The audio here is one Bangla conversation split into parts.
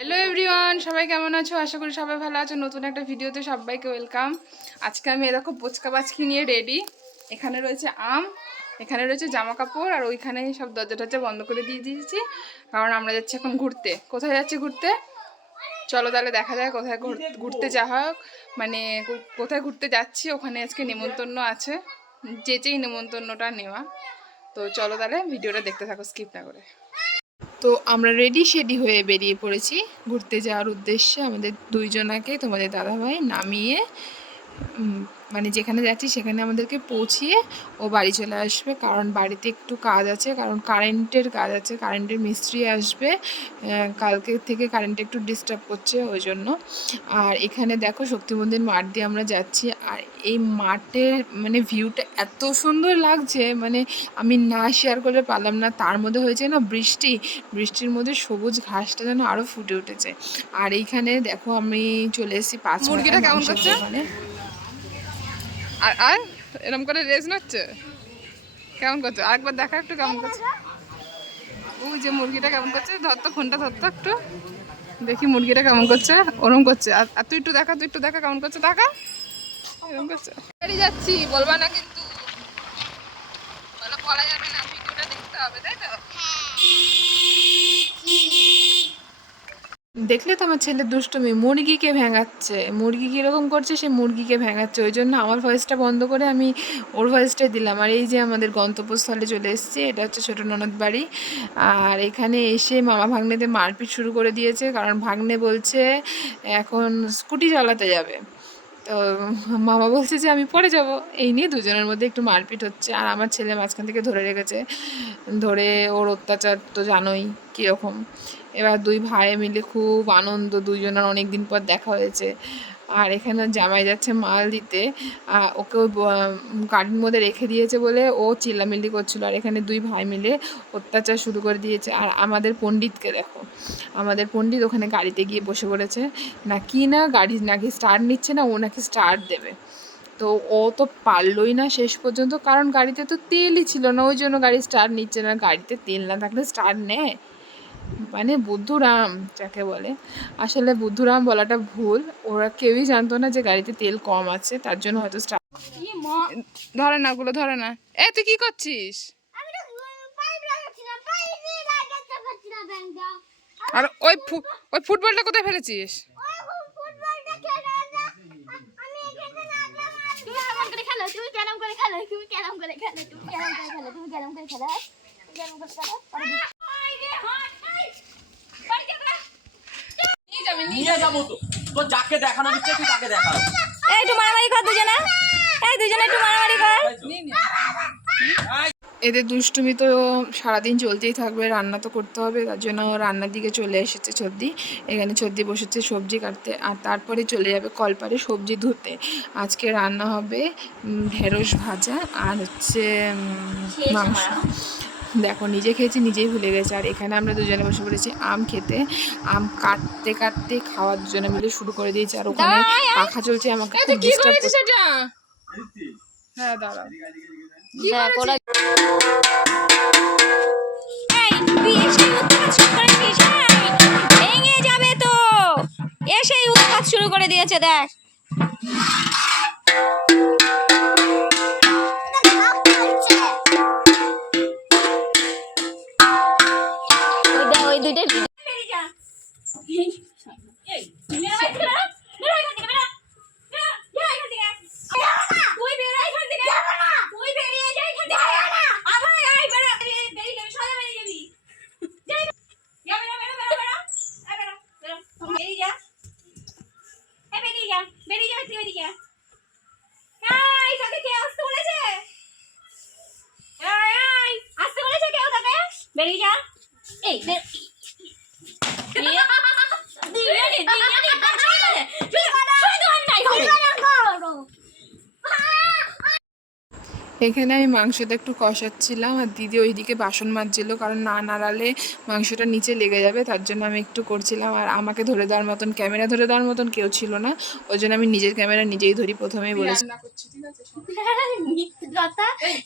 হ্যালো এভরিওয়ান, সবাই কেমন আছো? আশা করি সবাই ভালো আছো। নতুন একটা ভিডিওতে সবাইকে ওয়েলকাম। আজকে আমি এরকম পুচকা বাচকি নিয়ে রেডি। এখানে রয়েছে আম, এখানে রয়েছে জামা কাপড়, আর ওইখানে সব দরজা টরজা বন্ধ করে দিয়ে দিয়েছি, কারণ আমরা যাচ্ছি এখন ঘুরতে। কোথায় যাচ্ছি ঘুরতে? চলো তাহলে দেখা যায় কোথায় ঘুরতে যাওয়া হোক, মানে কোথায় ঘুরতে যাচ্ছি। ওখানে আজকে নেমন্তন্ন আছে, যেই নেমন্তন্নটা নেওয়া। তো চলো তাহলে ভিডিওটা দেখতে থাকো, স্কিপ না করে। তো আমরা রেডি শেডি হয়ে বেরিয়ে পড়েছি ঘুরতে যাওয়ার উদ্দেশ্যে। আমাদের দুইজনাকে তোমাদের দাদাভাই নামিয়ে মানে যেখানে যাচ্ছি সেখানে আমাদেরকে পৌঁছিয়ে ও বাড়ি চলে আসবে, কারণ বাড়িতে একটু কাজ আছে, কারণ কারেন্টের কাজ আছে, কারেন্টের মিস্ত্রি আসবে। কালকে থেকে কারেন্টে একটু ডিস্টার্ব করছে ওই জন্য। আর এখানে দেখো শক্তি মন্দির মাঠ দিয়ে আমরা যাচ্ছি, আর এই মাঠের মানে ভিউটা এত সুন্দর লাগছে, মানে আমি না শেয়ার করলে পারলাম না। তার মধ্যে হয়েছে না বৃষ্টির মধ্যে সবুজ ঘাসটা যেন আরও ফুটে উঠেছে। আর এইখানে দেখো আমি চলে এসেছি পাঁচ মুরগিটা কেমন করছে আর আর এরকম করে রেস নাচ্ছে কেমন করছে, আরেকবার দেখা একটু কেমন করছে। ওই যে মুরগিটা কেমন করছে, ধরতো ফোনটা ধরতো একটু দেখি মুরগিটা কেমন করছে। ওরম করছে। আর তুই একটু দেখা কেমন করছে, দেখা এরকম করছে। যাচ্ছি বলবা না কিন্তু, বলা যাবে না, ভিডিওটা দেখতে হবে, তাই তো? দেখলে তো আমার ছেলে দুষ্টুমি, মুরগিকে ভেঙাচ্ছে। মুরগি কীরকম করছে, সে মুরগিকে ভেঙাচ্ছে। ওই জন্য আমার ভয়েসটা বন্ধ করে আমি ওর ভয়েসটাই দিলাম। আর এই যে আমাদের গন্তব্যস্থলে চলে এসেছি, এটা হচ্ছে ছোটো ননদ বাড়ি। আর এখানে এসে মামা ভাগ্নেদের মারপিট শুরু করে দিয়েছে, কারণ ভাগ্নে বলছে এখন স্কুটি চালাতে যাবে। তো মামা বলছে যে আমি পরে যাব। এই নিয়ে দুজনের মধ্যে একটু মারপিট হচ্ছে, আর আমার ছেলে মাঝখান থেকে ধরে রেখেছে। ধরে ওর অত্যাচার তো জানোই কীরকম। এবার দুই ভাই মিলে খুব আনন্দ, দুইজনের অনেক দিন পর দেখা হয়েছে। আর এখানে জামাই যাচ্ছে মাল দিতে, ওকে গাড়ির মধ্যে রেখে দিয়েছে বলে ও চিল্লামিল্লি করছিল, আর এখানে দুই ভাই মিলে অত্যাচার শুরু করে দিয়েছে। আর আমাদের পণ্ডিতকে দেখো, আমাদের পণ্ডিত ওখানে গাড়িতে গিয়ে বসে পড়েছে। গাড়ি নাকি স্টার্ট নিচ্ছে না, ও নাকি স্টার্ট দেবে। তো ও তো পারলই না শেষ পর্যন্ত, কারণ গাড়িতে তো তেলই ছিল না, ওই জন্য গাড়ি স্টার্ট নিচ্ছে না। গাড়িতে তেল না থাকলে স্টার্ট নেয়? মানে বুদ্ধুরাম যাকে বলে, আসলে বুদ্ধুরাম বলাটা ভুল। ওরা কেউই জানতো না যে গাড়িতে তেল কম আছে, তার জন্য হয়তো স্টার্ট ধরে না, ওগুলো ধরে না। তুই কি করছিস? আর ওই ফুটবলটা কোথায় ফেলেছিস? নিয়ে যাবো তো, তো যাকে দেখানো দিচ্ছে তুই তাকে দেখাও। একটু মারামারি কর দুজনে, দুজনে একটু মারামারি কর। এদের দুষ্টুমি তো সারাদিন চলতেই থাকবে, রান্না তো করতে হবে, তার জন্য রান্নার দিকে চলে এসেছে ছদ্দি। এখানে ছদ্দি বসেছে সবজি কাটতে, আর তারপরে চলে যাবে কলপারে সবজি ধুতে। আজকে রান্না হবে ঢেঁড়স ভাজা আর হচ্ছে মাংস। দেখো নিজে খেয়েছি নিজেই ভুলে গেছে। আর এখানে আমরা দুজনে বসে পড়েছি আম খেতে। আম কাটতে কাটতে খাওয়া দুজনে মিলে শুরু করে দিয়েছি, আর ওখানে পাখা চলছে, আমাকে খুব ডিস্টার্ব করছে। হ্যাঁ দাঁড়াও, ভেঙে যাবে তো, এসেই উৎপাত শুরু করে দিয়েছে। দেখ ওই দুইটা বেরিয়ে যা। এই এখানে আমি মাংসটা একটু কষাচ্ছিলাম, আর দিদি ওইদিকে বাসন মাজছিল, কারণ না নাড়ালে মাংসটা নিচে লেগে যাবে, তার জন্য আমি একটু করছিলাম। আর আমাকে ধরে দেওয়ার মতন, ক্যামেরা ধরে দেওয়ার মতন কেউ ছিল না, ওই জন্য আমি নিজের ক্যামেরা নিজেই ধরি। প্রথমেই বলেছি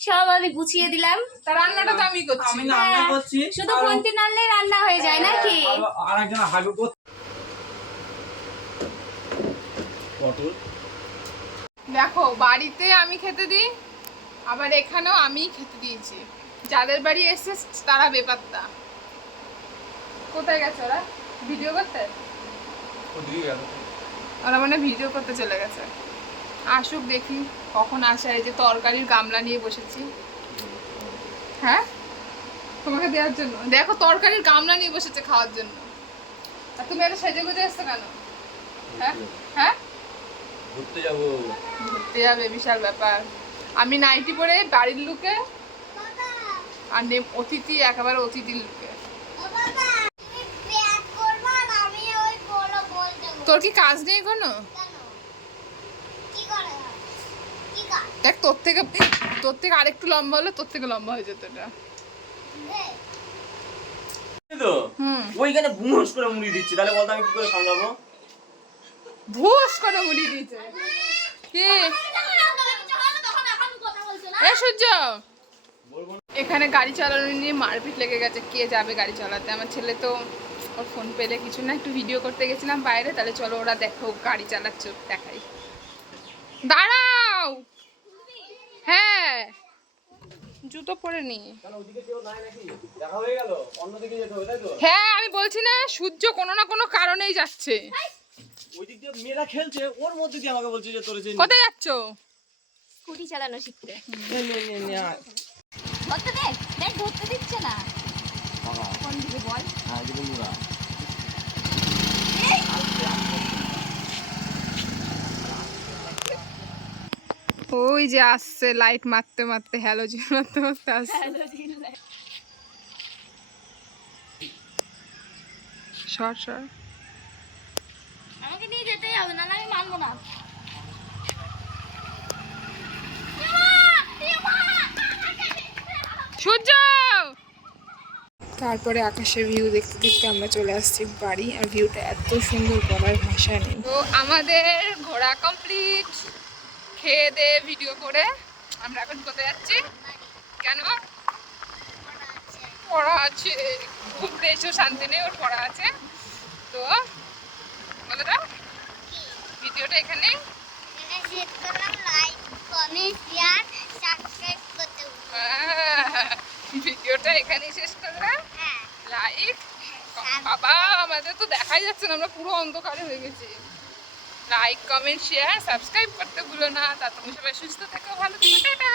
সব আমি গুছিয়ে দিলাম, রান্নাটা তো আমি করছি, শুধু কোনটি নাড়লে রান্না হয়ে যায় নাকি? আরেকজন হাগু পটল দেখো বাড়িতে আমি খেতে দিই, আবার এখানেও আমিই খেতে দিয়েছি। যাদের বাড়ি এসে তারা বেপাত্তা। কোথায় গেছে ওরা? ভিডিও করতে? ওদিকে গেল। ওরা মানে ভিডিও করতে চলে গেছে। আসুক দেখি কখন আসে। এই যে তরকারির গামলা নিয়ে বসেছি। হ্যাঁ, তোমাকে দেওয়ার জন্য। দেখো তরকারির গামলা নিয়ে বসেছে খাওয়ার জন্য। আর তুমি এত সেজে গুজে এসছো কেন? হ্যাঁ হ্যাঁ, ঘুরতে যাবো। ঘুরতে যাবে, বিশাল ব্যাপার। আমি নাইটি পরে বাড়ির লুকে, আর অতিথি একেবারে অতিথির লুকে। তোর কি কাজ নেই কোনো? দেখ তোর থেকে আরেকটু লম্বা হলে তোর থেকে লম্বা হয়ে যেত এটা। তো ওইখানে বুঁস করে মুড়ি দিচ্ছে, তাহলে বলতো আমি কি করে সামলাবো? ভুস করে মুড়ি দিয়েছে কি? এ সূর্য, এখানে গাড়ি চালানো নিয়ে মারপিট লেগে গেছে। কে যাবে গাড়ি চালাতে? আমার ছেলে তো ওর ফোন পেলে কিছু না, একটু ভিডিও করতে গেছিলাম বাইরে। তাহলে চলো ওরা দেখো গাড়ি চালাচ্ছে, দেখাই। দাঁড়াও, হ্যাঁ জুতো পরে নি। ওদিকে কেউ নাই নাকি? দেখা হয়ে গেল, অন্যদিকে যেতে হবে তাই তো? হ্যাঁ আমি বলছি না, সূর্য কোনো না কোনো কারণেই যাচ্ছে। ওই দিক দিয়ে মেয়েরা খেলছে, ওর মধ্যে দিয়ে আমাকে বলছে যে তোর যে কোথায় যাচ্ছ? স্কুটি চালানো শিখতে। নে আয়। ধরতে দে, দেখ ধরতে দিচ্ছে না। কোন দিকে বল? হ্যাঁ যে বন্ধুরা ওই যে আসছে লাইট মারতে মারতে, হ্যালোজিন মারতে মারতে আসছে। সর সর। আমাকে নিয়ে যেতেই হবে, নাহলে আমি মানবো না। সূর্য। তারপরে আকাশের ভিউ দেখতে দেখতে আমরা চলে আসছি বাড়ি। আর ভিউটা এত সুন্দর, বলার ভাষা নেই। তো আমাদের ঘোরা কমপ্লিট। খেয়ে দিয়ে ভিডিও করে আমরা এখন কোথায় যাচ্ছি? কেন? পড়া আছে। ঘুরতে এসেও শান্তি নেই, ওর পড়া আছে। তো বলে দাও, ভিডিওটা এখানে ভিডিওটা এখানেই শেষ করলাম। লাইক, বাবা আমাদের তো দেখাই যাচ্ছে না, আমরা পুরো অন্ধকারে হয়ে গেছি। লাইক, কমেন্ট, শেয়ার, সাবস্ক্রাইব করতে ভুলো না। তা তুমি সবাই সুস্থ থেকো, ভালো থেকো, টাটা।